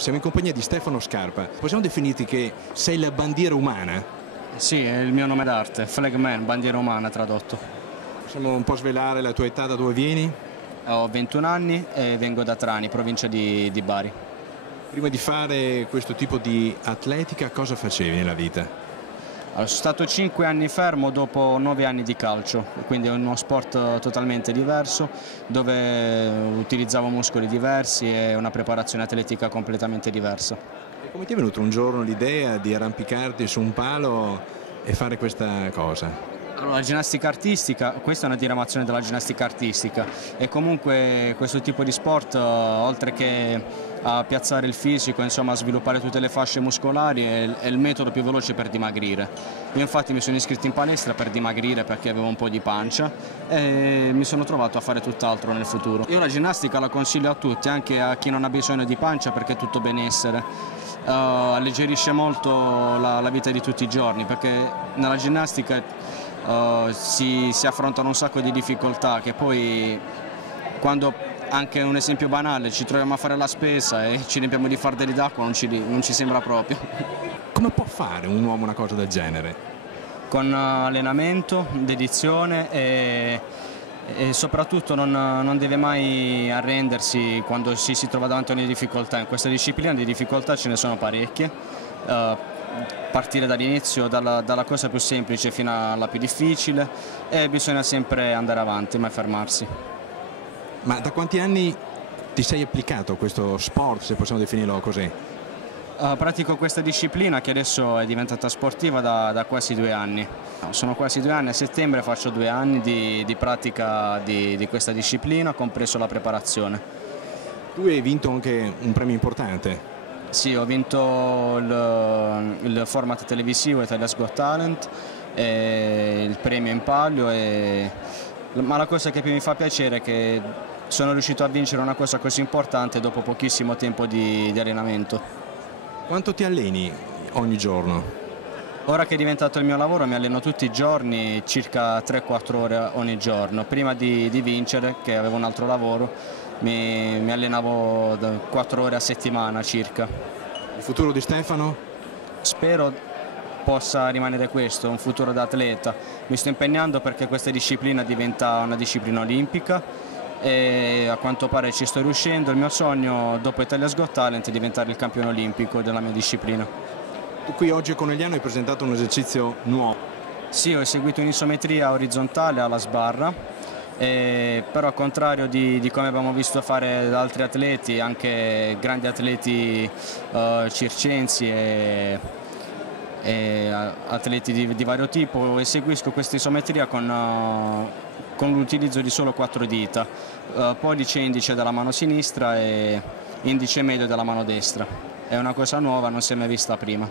siamo in compagnia di Stefano Scarpa. Possiamo definirti che sei la bandiera umana? Sì, è il mio nome d'arte, Flagman, bandiera umana tradotto. Possiamo un po' svelare la tua età, da dove vieni? Ho 21 anni e vengo da Trani, provincia di Bari. Prima di fare questo tipo di atletica, cosa facevi nella vita? Sono stato 5 anni fermo dopo 9 anni di calcio, quindi è uno sport totalmente diverso, dove utilizzavo muscoli diversi e una preparazione atletica completamente diversa. E come ti è venuto un giorno l'idea di arrampicarti su un palo e fare questa cosa? Allora, la ginnastica artistica, questa è una diramazione della ginnastica artistica e comunque questo tipo di sport, oltre che a piazzare il fisico, insomma a sviluppare tutte le fasce muscolari, è il metodo più veloce per dimagrire. Io infatti mi sono iscritto in palestra per dimagrire perché avevo un po' di pancia e mi sono trovato a fare tutt'altro nel futuro. Io la ginnastica la consiglio a tutti, anche a chi non ha bisogno di pancia perché è tutto benessere. Alleggerisce molto la vita di tutti i giorni perché nella ginnastica si affrontano un sacco di difficoltà che poi quando, anche un esempio banale, ci troviamo a fare la spesa e ci riempiamo di fardelli d'acqua, non ci sembra proprio. Come può fare un uomo una cosa del genere? Con allenamento, dedizione e soprattutto non deve mai arrendersi quando si trova davanti a una difficoltà. In questa disciplina di difficoltà ce ne sono parecchie. Partire dall'inizio, dalla cosa più semplice fino alla più difficile e bisogna sempre andare avanti, mai fermarsi. Ma da quanti anni ti sei applicato a questo sport, se possiamo definirlo così? Pratico questa disciplina che adesso è diventata sportiva da quasi 2 anni. Sono quasi 2 anni, a settembre faccio 2 anni di pratica di questa disciplina, compreso la preparazione. Tu hai vinto anche un premio importante. Sì, ho vinto il format televisivo Italia's Got Talent, e il premio in palio, ma la cosa che più mi fa piacere è che sono riuscito a vincere una cosa così importante dopo pochissimo tempo di allenamento. Quanto ti alleni ogni giorno? Ora che è diventato il mio lavoro mi alleno tutti i giorni, circa 3-4 ore ogni giorno. Prima di vincere, che avevo un altro lavoro, mi allenavo 4 ore a settimana circa. Il futuro di Stefano? Spero possa rimanere questo, un futuro da atleta. Mi sto impegnando perché questa disciplina diventa una disciplina olimpica e a quanto pare ci sto riuscendo. Il mio sogno dopo Italia's Got Talent è diventare il campione olimpico della mia disciplina. Tu qui oggi a Conegliano hai presentato un esercizio nuovo. Sì, ho eseguito un'isometria orizzontale alla sbarra. Però al contrario di come abbiamo visto fare da altri atleti, anche grandi atleti circensi e atleti di vario tipo, eseguisco questa isometria con l'utilizzo di solo 4 dita, pollice e indice della mano sinistra e indice medio della mano destra. È una cosa nuova, non si è mai vista prima.